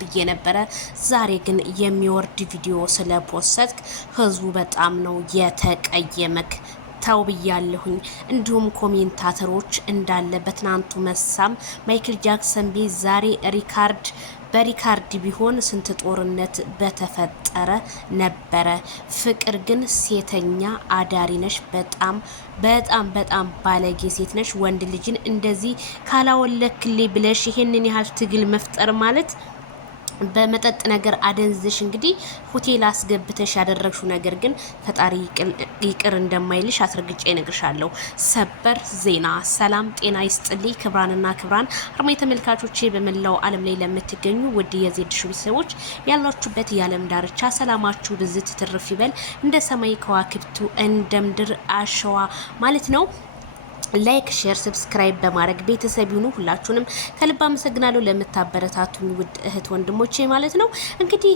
ብዬ ነበረ። ዛሬ ግን የሚወርድ ቪዲዮ ስለፖስትክ ህዝቡ በጣም ነው የተቀየመክ። ተው ብያለሁኝ። እንዲሁም ኮሜንታተሮች እንዳለ በትናንቱ መሳም ማይክል ጃክሰን ቤት ዛሬ በሪካርድ ቢሆን ስንት ጦርነት በተፈጠረ ነበረ። ፍቅር ግን ሴተኛ አዳሪ ነሽ። በጣም በጣም በጣም ባለጌ ሴት ነሽ። ወንድ ልጅን እንደዚህ ካላወለክልኝ ብለሽ ይሄንን ያህል ትግል መፍጠር ማለት በመጠጥ ነገር አደንዝሽ እንግዲህ ሆቴል አስገብተሽ ያደረግሽው ነገር ግን ፈጣሪ ይቅር እንደማይልሽ አስረግጬ እነግርሻለሁ። ሰበር ዜና። ሰላም ጤና ይስጥልኝ ክብራንና ክብራን አርማ ተመልካቾቼ በመላው ዓለም ላይ ለምትገኙ ውድ የዜድ ሾው ቤተሰቦች ያላችሁበት የዓለም ዳርቻ ሰላማችሁ ብዝት ትርፍ ይበል። እንደ ሰማይ ከዋክብቱ እንደ ምድር አሸዋ ማለት ነው። ላይክ ሼር ሰብስክራይብ በማድረግ ቤተሰብ ይሁኑ። ሁላችሁንም ከልብ አመሰግናለሁ ለምታበረታቱኝ ውድ እህት ወንድሞቼ ማለት ነው። እንግዲህ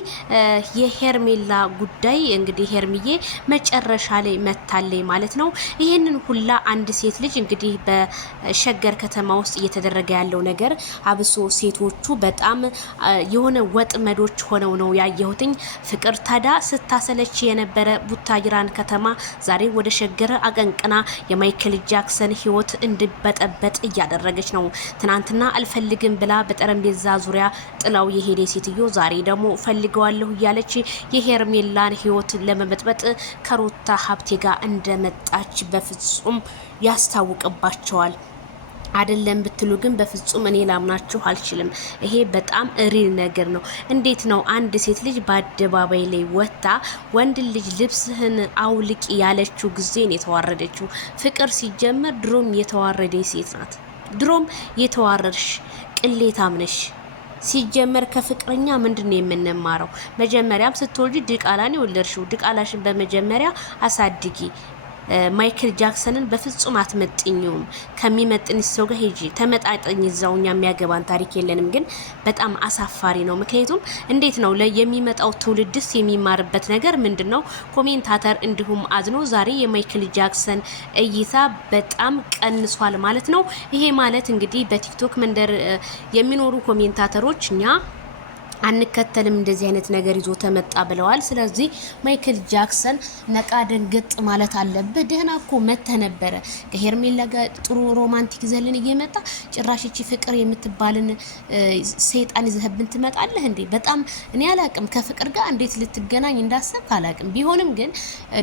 የሄርሜላ ጉዳይ እንግዲህ ሄርሚዬ መጨረሻ ላይ መታለይ ማለት ነው። ይሄንን ሁላ አንድ ሴት ልጅ እንግዲህ በሸገር ከተማ ውስጥ እየተደረገ ያለው ነገር አብሶ ሴቶቹ በጣም የሆነ ወጥመዶች ሆነው ነው ያየሁትኝ። ፍቅር ታዳ ስታሰለች የነበረ ቡታጅራን ከተማ ዛሬ ወደ ሸገር አቀንቅና የማይክል ጃክሰን ህይወት እንድበጠበጥ እያደረገች ነው። ትናንትና አልፈልግም ብላ በጠረጴዛ ዙሪያ ጥላው የሄደ ሴትዮ ዛሬ ደግሞ ፈልገዋለሁ እያለች የሄርሜላን ህይወት ለመበጥበጥ ከሩታ ሀብቴ ጋር እንደመጣች በፍጹም ያስታውቅባቸዋል። አይደለም ብትሉ ግን በፍጹም እኔ ላምናችሁ አልችልም። ይሄ በጣም ሪል ነገር ነው። እንዴት ነው አንድ ሴት ልጅ በአደባባይ ላይ ወጣ ወንድ ልጅ ልብስህን አውልቂ ያለችው ጊዜ ነው የተዋረደችው። ፍቅር ሲጀመር ድሮም የተዋረደ ሴት ናት። ድሮም የተዋረድሽ ቅሌታም ነሽ። ሲጀመር ከፍቅረኛ ምንድነው የምንማረው? መጀመሪያም ስትወልጂ ድቃላን የወለድሽው ድቃላሽን በመጀመሪያ አሳድጊ። ማይክል ጃክሰንን በፍጹም አትመጥኝውም። ከሚመጥን ሰው ጋር ሄጂ ተመጣጣኝ። እዛውኛ የሚያገባን ታሪክ የለንም። ግን በጣም አሳፋሪ ነው። ምክንያቱም እንዴት ነው የሚመጣው ትውልድስ የሚማርበት ነገር ምንድነው? ኮሜንታተር እንዲሁም አዝኖ ዛሬ የማይክል ጃክሰን እይታ በጣም ቀንሷል ማለት ነው። ይሄ ማለት እንግዲህ በቲክቶክ መንደር የሚኖሩ ኮሜንታተሮች እኛ አንከተልም እንደዚህ አይነት ነገር ይዞ ተመጣ ብለዋል። ስለዚህ ማይክል ጃክሰን ነቃ ደንገጥ ማለት አለበት። ደህና እኮ መተ ነበረ ከሄርሜላ ጋር ጥሩ ሮማንቲክ ዘልን እየመጣ ጭራሽ እቺ ፍቅር የምትባልን ሰይጣን ይዘህብን ትመጣለህ እንዴ? በጣም እኔ አላቅም ከፍቅር ጋር እንዴት ልትገናኝ እንዳሰብክ አላቅም። ቢሆንም ግን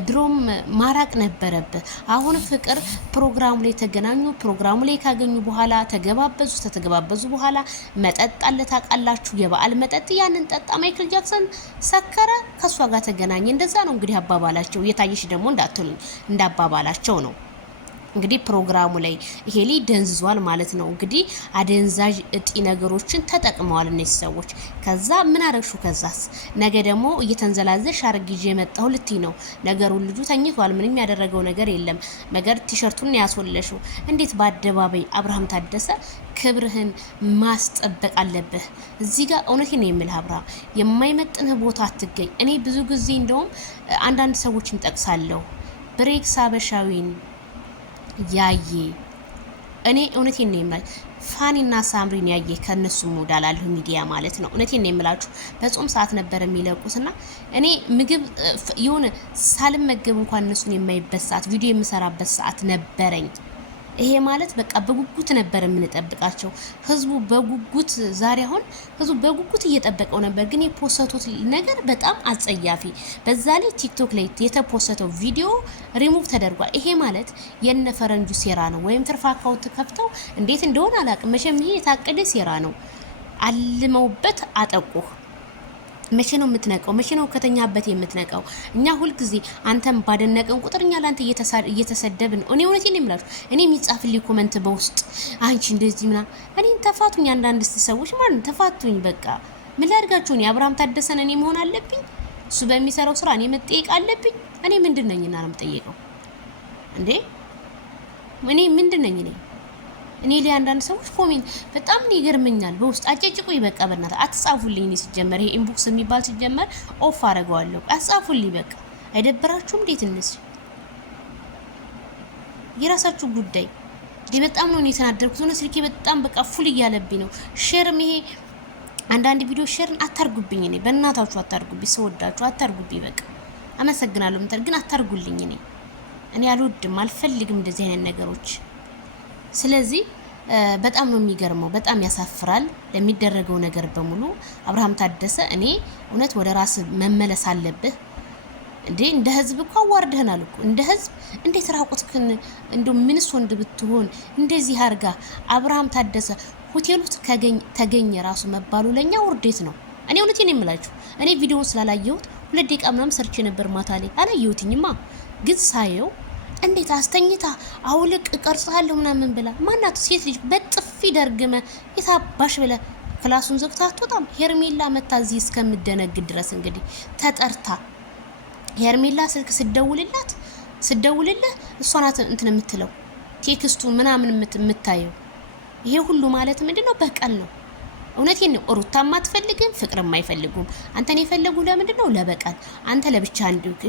ድሮም ማራቅ ነበረብህ። አሁን ፍቅር ፕሮግራሙ ላይ ተገናኙ። ፕሮግራሙ ላይ ካገኙ በኋላ ተገባበዙ። ተተገባበዙ በኋላ መጠጥ አለ ታውቃላችሁ፣ የበዓል መጠጥ ያንን ጠጣ። ማይክል ጃክሰን ሰከረ፣ ከሷ ጋር ተገናኘ። እንደዛ ነው እንግዲህ አባባላቸው። የታየሽ ደግሞ እንዳትሉኝ እንዳባባላቸው ነው። እንግዲህ ፕሮግራሙ ላይ ይሄ ላይ ደንዝዟል ማለት ነው። እንግዲህ አደንዛዥ እጢ ነገሮችን ተጠቅመዋል እነዚህ ሰዎች። ከዛ ምን አረግሹ? ከዛስ ነገ ደግሞ እየተንዘላዘሽ አርግጄ የመጣው ልትይ ነው። ነገሩን ልጁ ተኝቷል። ምንም ያደረገው ነገር የለም። ነገር ቲሸርቱን ያስወለሽው እንዴት በአደባባይ አብርሃም ታደሰ ክብርህን ማስጠበቅ አለብህ። እዚህ ጋር እውነቴን ነው የምልህ አብርሃም የማይመጥንህ ቦታ አትገኝ። እኔ ብዙ ጊዜ እንደውም አንዳንድ ሰዎችን ጠቅሳለሁ ብሬክስ አበሻዊን ያየ እኔ እውነቴን ነው የምላችሁ ፋኒና ሳምሪን ያየ ከነሱ ሞዳላለሁ ሚዲያ ማለት ነው። እውነቴን ነው የምላችሁ በጾም ሰዓት ነበር የሚለቁትና እኔ ምግብ የሆነ ሳልመገብ እንኳን እነሱን የማይበት ሰዓት ቪዲዮ የምሰራበት ሰዓት ነበረኝ። ይሄ ማለት በቃ በጉጉት ነበር የምንጠብቃቸው። ህዝቡ በጉጉት ዛሬ አሁን ህዝቡ በጉጉት እየጠበቀው ነበር። ግን የፖስተቱት ነገር በጣም አጸያፊ። በዛ ላይ ቲክቶክ ላይ የተፖስተው ቪዲዮ ሪሙቭ ተደርጓል። ይሄ ማለት የነ ፈረንጁ ሴራ ነው፣ ወይም ትርፍ አካውንት ከፍተው እንዴት እንደሆነ አላውቅም። መቼም ይሄ የታቀደ ሴራ ነው። አልመውበት አጠቁህ። መቼ ነው የምትነቀው? መቼ ነው ከተኛበት የምትነቀው? እኛ ሁል ጊዜ አንተም ባደነቀን ቁጥር እኛ ላንተ እየተሰደብን። እኔ እውነቴን ነው የምላችሁ። እኔ የሚጻፍልኝ ኮሜንት በውስጥ አንቺ እንደዚህ ምና እኔ ተፋቱኝ። አንዳንድ ሰዎች ማለት ተፋቱኝ። በቃ ምን ላድርጋችሁ? እኔ አብርሃም ታደሰን እኔ መሆን አለብኝ? እሱ በሚሰራው ስራ እኔ መጠየቅ አለብኝ? እኔ ምንድነኝና ነው የምጠየቀው እንዴ? እኔ ምንድነኝ? እኔ ላይ አንዳንድ ሰዎች ኮሜንት በጣም ይገርመኛል። በውስጥ አጨጭቁ ይበቃ በእናትህ አትጻፉልኝ። እኔ ሲጀመር ይሄ ኢንቦክስ የሚባል ሲጀመር ኦፍ አደርገዋለሁ። አትጻፉልኝ በቃ አይደብራችሁም? እንዴት እንስ የራሳችሁ ጉዳይ። በጣም ነው እኔ የተናደርኩት። ሆነ ስልኬ በጣም በቃ ፉል እያለብኝ ነው። ሼርም ይሄ አንዳንድ ቪዲዮ ሼር አታርጉብኝ። እኔ በእናታችሁ አታርጉብኝ። ሰወዳችሁ አታርጉብኝ። በቃ አመሰግናለሁ ምንተር ግን አታርጉልኝ። እኔ አልወድም አልፈልግም እንደዚህ አይነት ነገሮች። ስለዚህ በጣም ነው የሚገርመው። በጣም ያሳፍራል ለሚደረገው ነገር በሙሉ። አብርሃም ታደሰ እኔ እውነት ወደ ራስ መመለስ አለብህ እንዴ! እንደ ህዝብ እኮ አዋርደህናል እኮ እንደ ህዝብ። እንዴት ራቁትክን እንደው ምንስ ወንድ ብትሆን እንደዚህ አርጋ አብርሃም ታደሰ ሆቴሉ ተገኘ ራሱ መባሉ ለኛ ውርዴት ነው። እኔ እውነቴን የምላችሁ እኔ ቪዲዮውን ስላላየሁት 2 ደቂቃ ምናምን ሰርቼ ነበር ማታ ላይ አላየሁትኝማ። ግን ሳየው እንዴት አስተኝታ አውልቅ ቀርጻለሁ ምናምን ብላ ማናት ሴት ልጅ በጥፊ ደርግመ የታባሽ ብለ ክላሱን ዘግታ አትወጣም። ሄርሜላ መታ እዚህ እስከምደነግድ ድረስ እንግዲህ ተጠርታ ሄርሜላ ስልክ ስደውልልህ እሷ ናት እንትን የምትለው ቴክስቱ ምናምን የምታየው። ይሄ ሁሉ ማለት ምንድነው? በቀል ነው። እውነቴን ነው። ሩታም አትፈልግም፣ ፍቅርም አይፈልጉም። አንተን የፈለጉ ለምንድነው? ለበቀል። አንተ ለብቻ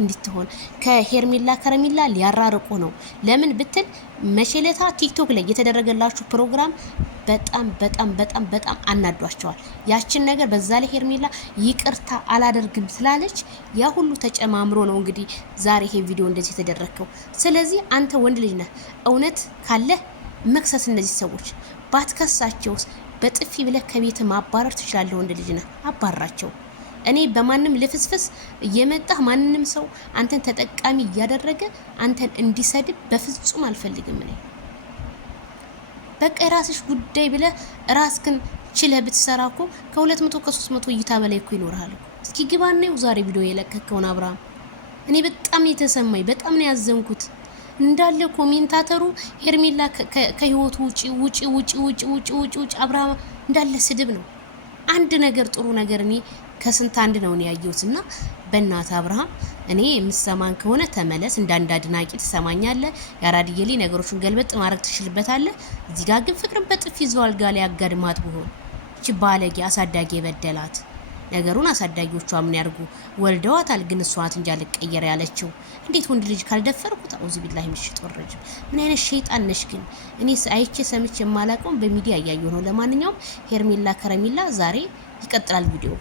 እንድትሆን ከሄርሜላ ከረሜላ ሊያራርቁ ነው። ለምን ብትል መሸለታ ቲክቶክ ላይ የተደረገላችሁ ፕሮግራም በጣም በጣም በጣም በጣም አናዷቸዋል። ያችን ነገር በዛ ላይ ሄርሜላ ይቅርታ አላደርግም ስላለች ያ ሁሉ ተጨማምሮ ነው እንግዲህ ዛሬ ይሄ ቪዲዮ እንደዚህ የተደረከው። ስለዚህ አንተ ወንድ ልጅ ነህ። እውነት ካለ መክሰስ እነዚህ ሰዎች ባትከሳቸውስ በጥፊ ብለህ ከቤት ማባረር ትችላለህ። ወንድ ልጅ ነህ፣ አባራቸው። እኔ በማንም ልፍስፍስ እየመጣህ ማንንም ሰው አንተን ተጠቃሚ እያደረገ አንተን እንዲሰድብ በፍጹም አልፈልግም። እኔ በቃ የራስሽ ጉዳይ ብለህ ራስክን ችለህ ብትሰራ እኮ ከ200 ከ300 እይታ በላይ እኮ ይኖርሃል እኮ። እስኪ ግባና ይኸው ዛሬ ቪዲዮ የለቀከውን አብርሃም። እኔ በጣም የተሰማኝ በጣም ነው ያዘንኩት። እንዳለ ኮሜንታተሩ ሄርሜላ ከህይወቱ ውጪ አብርሃም እንዳለ ስድብ ነው። አንድ ነገር ጥሩ ነገር እኔ ከስንት አንድ ነው ያየሁትና በእናት አብርሃም እኔ የምሰማን ከሆነ ተመለስ። እንዳንድ አድናቂ ትሰማኛለህ። ያራድዬ ላይ ነገሮችን ገልበጥ ማድረግ ትችልበታለህ። እዚህ ጋር ግን ፍቅርን በጥፊ ይዘው አልጋ ላይ አጋድማት ብሆን እቺ ባለጌ አሳዳጊ የበደላት ነገሩን አሳዳጊዎቿ ምን ያርጉ? ወልደዋታል። ግን እሷ ናት እንጂ አልቀየር ያለችው። እንዴት ወንድ ልጅ ካልደፈርኩት አውዚ ቢላሂ ምሽጥ ወረጅ። ምን አይነት ሸይጣን ነሽ ግን? እኔ አይቼ ሰምቼ የማላቀው በሚዲያ እያየሁ ነው። ለማንኛውም ሄርሜላ ከረሜላ ዛሬ ይቀጥላል ቪዲዮ።